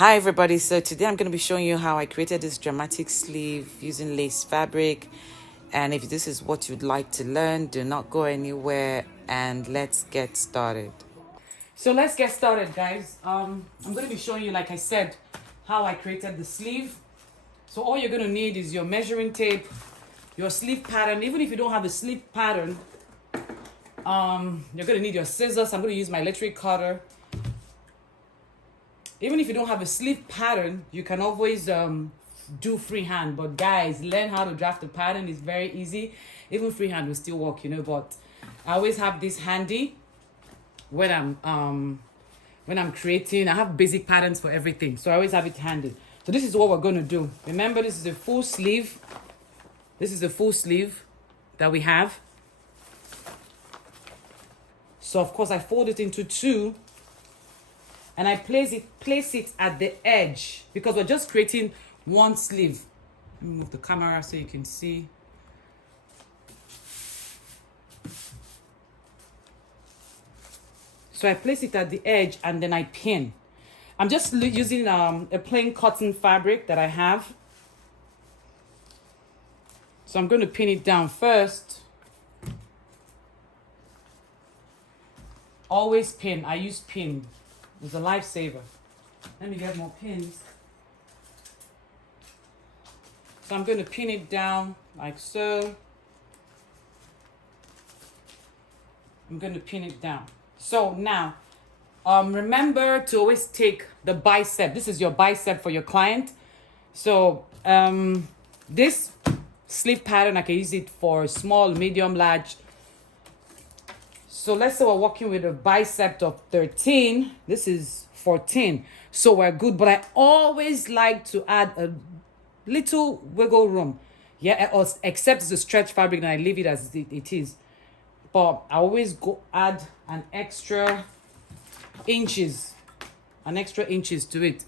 Hi everybody, so today I'm going to be showing you how I created this dramatic sleeve using lace fabric. And if this is what you'd like to learn, do not go anywhere and let's get started. So let's get started, guys. I'm going to be showing you, like I said, how I created the sleeve. So all you're going to need is your measuring tape, your sleeve pattern. Even if you don't have a sleeve pattern, you're going to need your scissors. I'm going to use my electric cutter. Even if you don't have a sleeve pattern, you can always do freehand. But guys, learn how to draft a pattern. It's very easy. Even freehand will still work, but I always have this handy when I'm creating. I have basic patterns for everything, so I always have it handy. So this is what we're going to do. Remember, this is a full sleeve. This is the full sleeve that we have. So of course I fold it into two. And I place it at the edge because we're just creating one sleeve. Let me move the camera so you can see. So I place it at the edge and then I pin. I'm just using a plain cotton fabric that I have. So I'm going to pin it down first. Always pin. I use pin. It's a lifesaver. Let me get more pins. So I'm going to pin it down like so. I'm going to pin it down. So now, remember to always take the bicep. This is your bicep for your client. So this sleeve pattern, I can use it for small, medium, large. So let's say we're working with a bicep of 13. This is 14. So we're good. But I always like to add a little wiggle room. Yeah, except it's a stretch fabric and I leave it as it is. But I always go add an extra inches to it.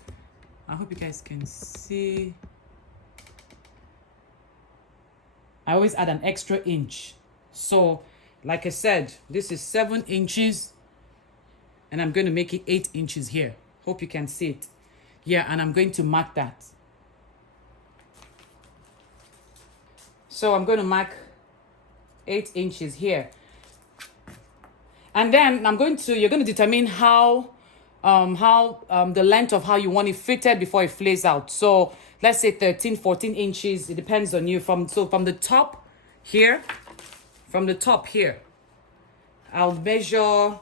I hope you guys can see. I always add an extra inch. So like I said, this is 7 inches and I'm going to make it 8 inches here. Hope you can see it. Yeah, and I'm going to mark that. So I'm going to mark 8 inches here. And then you're going to determine how the length of how you want it fitted before it flays out. So let's say 13, 14 inches. It depends on you. From the top here, I'll measure,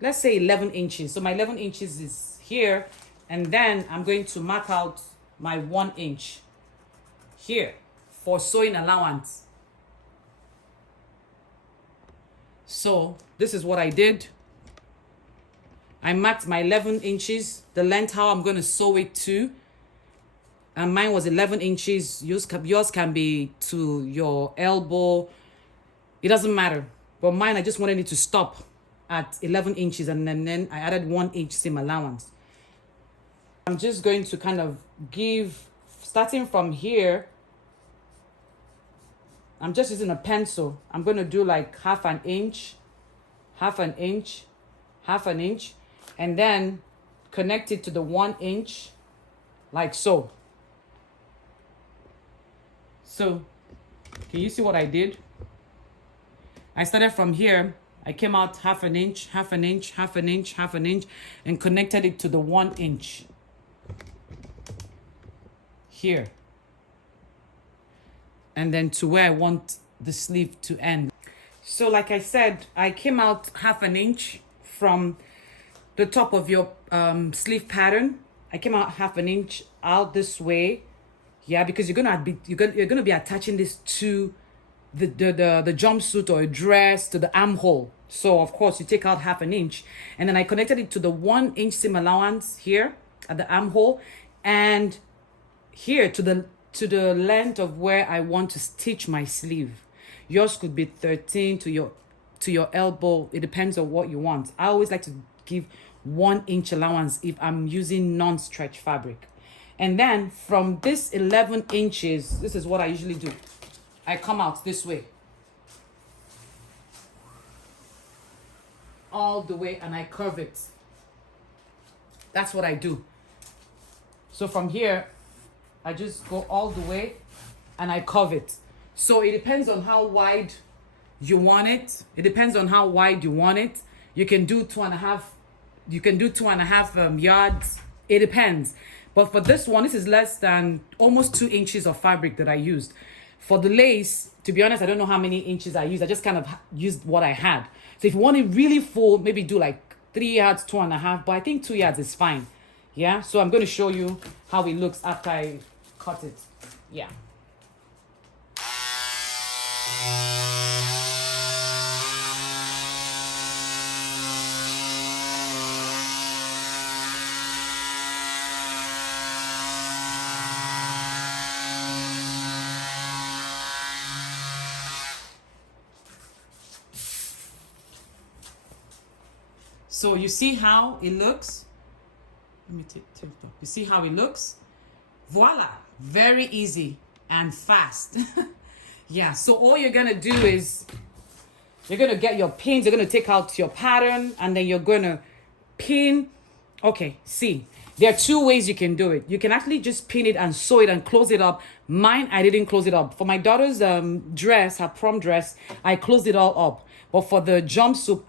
let's say 11 inches. So my 11 inches is here. And then I'm going to mark out my 1 inch here for sewing allowance. So this is what I did. I marked my 11 inches, the length, how I'm going to sew it to. And mine was 11 inches. Yours can be to your elbow. It doesn't matter. But mine, I just wanted it to stop at 11 inches. And then I added 1 inch seam allowance. I'm just going to kind of starting from here, I'm just using a pencil. I'm going to do like half an inch, and then connect it to the 1 inch, like so. So, can you see what I did? I started from here. I came out half an inch, and connected it to the 1 inch here. And then to where I want the sleeve to end. So like I said, I came out half an inch from the top of your sleeve pattern. I came out half an inch out this way. Yeah, because you're gonna be attaching this to the jumpsuit or a dress, to the armhole. So of course you take out half an inch, and then I connected it to the 1 inch seam allowance here at the armhole, and here to the length of where I want to stitch my sleeve. Yours could be 13 to your elbow. It depends on what you want. I always like to give 1 inch allowance if I'm using non-stretch fabric. And then from this 11 inches, this is what I usually do. I come out this way. All the way, and I curve it. That's what I do. So from here, I just go all the way and I curve it. So it depends on how wide you want it. It depends on how wide you want it. You can do 2.5, you can do 2.5 yards. It depends. But for this one, this is less than almost 2 inches of fabric that I used. For the lace, to be honest, I don't know how many inches I used. I just kind of used what I had. So if you want it really full, maybe do like 3 yards, 2.5, but I think 2 yards is fine. Yeah, so I'm going to show you how it looks after I cut it. Yeah. So you see how it looks? Let me take it up. You see how it looks? Voila, very easy and fast. Yeah, so all you're gonna do is you're gonna get your pins, you're gonna take out your pattern, and then you're gonna pin. Okay, see, there are 2 ways you can do it. You can actually just pin it and sew it and close it up. Mine, I didn't close it up. For my daughter's dress, her prom dress, I closed it all up. But for the jumpsuit,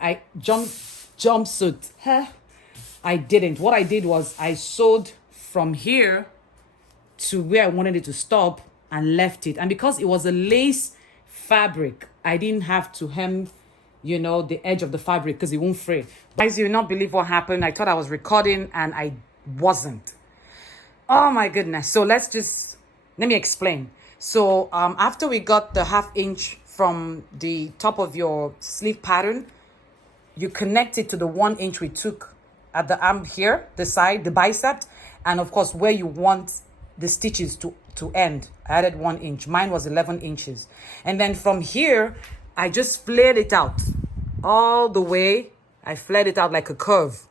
I didn't. What I did was I sewed from here to where I wanted it to stop and left it. And because it was a lace fabric, I didn't have to hem, you know, the edge of the fabric because it won't fray. Guys, you will not believe what happened. I thought I was recording and I wasn't. Oh my goodness. So let me explain. So after we got the 1/2 inch from the top of your sleeve pattern, you connect it to the 1 inch we took at the arm here, the side, the bicep, and of course where you want the stitches to end. I added 1 inch. Mine was 11 inches. And then from here, I just flared it out all the way. I flared it out like a curve.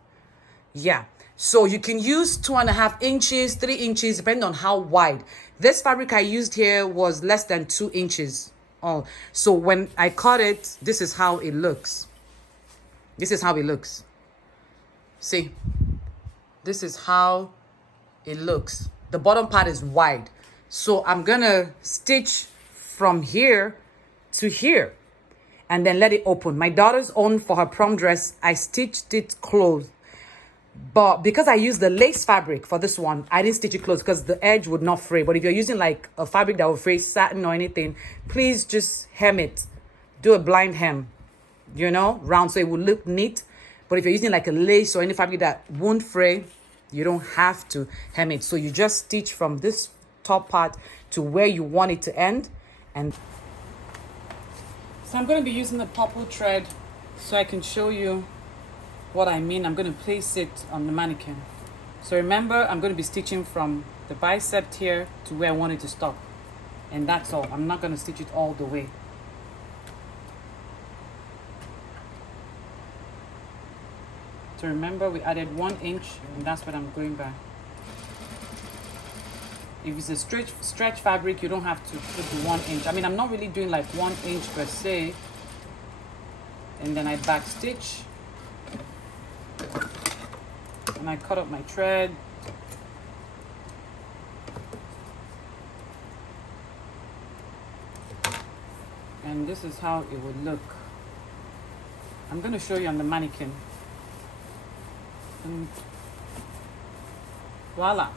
Yeah. So you can use 2.5 inches, 3 inches, depending on how wide. This fabric I used here was less than 2 inches. Oh, so when I cut it, this is how it looks. This is how it looks. See, this is how it looks. The bottom part is wide. So I'm gonna stitch from here to here and then let it open. My daughter's own, for her prom dress, I stitched it closed. But because I used the lace fabric for this one, I didn't stitch it closed because the edge would not fray. But if you're using like a fabric that will fray, satin or anything, please just hem it. Do a blind hem, you know, round, so it will look neat. But if you're using like a lace or any fabric that won't fray, you don't have to hem it. So you just stitch from this top part to where you want it to end. And so I'm going to be using the purple thread so I can show you what I mean. I'm going to place it on the mannequin. So remember, I'm going to be stitching from the bicep here to where I want it to stop. And that's all. I'm not going to stitch it all the way. So remember, we added 1 inch, and that's what I'm going by. If it's a stretch fabric, you don't have to put the 1 inch. I mean, I'm not really doing like 1 inch per se. And then I back stitch. And I cut up my thread. And this is how it would look. I'm going to show you on the mannequin. And voila.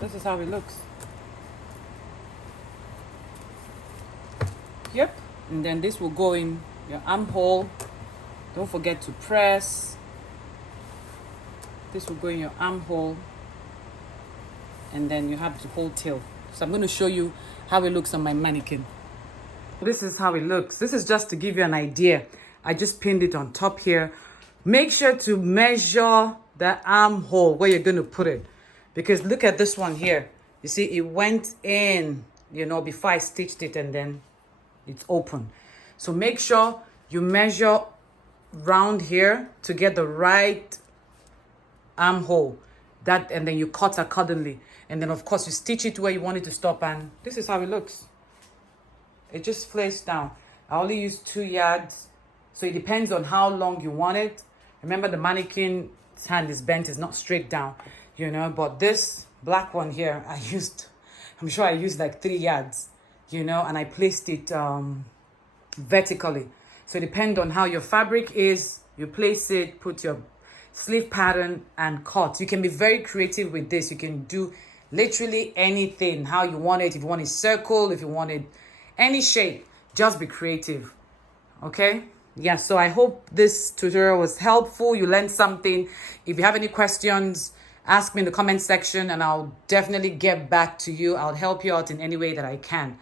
This is how it looks. Yep. And then this will go in your armhole. Don't forget to press. This will go in your armhole. And then you have the whole tail. So I'm going to show you how it looks on my mannequin. This is how it looks. This is just to give you an idea. I just pinned it on top here. Make sure to measure the armhole where you're going to put it. Because look at this one here. You see, it went in, you know, before I stitched it, and then it's open. So make sure you measure round here to get the right armhole. that, and then you cut accordingly. And then of course you stitch it where you want it to stop, and this is how it looks. It just flares down. I only use 2 yards, so it depends on how long you want it. Remember, the mannequin's hand is bent, it's not straight down, you know. But this black one here, I'm sure I used like 3 yards, you know, and I placed it vertically. So it depends on how your fabric is. You place it, put your sleeve pattern, and cut. You can be very creative with this. You can do literally anything how you want it. If you want it circle, if you want it any shape, just be creative. Okay, yeah, so I hope this tutorial was helpful. You learned something. If you have any questions, ask me in the comment section and I'll definitely get back to you. I'll help you out in any way that I can.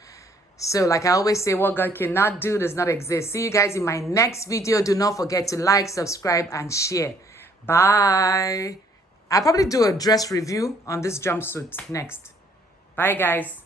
So like I always say, what God cannot do does not exist. See you guys in my next video. Do not forget to like, subscribe, and share. Bye. I'll probably do a dress review on this jumpsuit next. Bye, guys.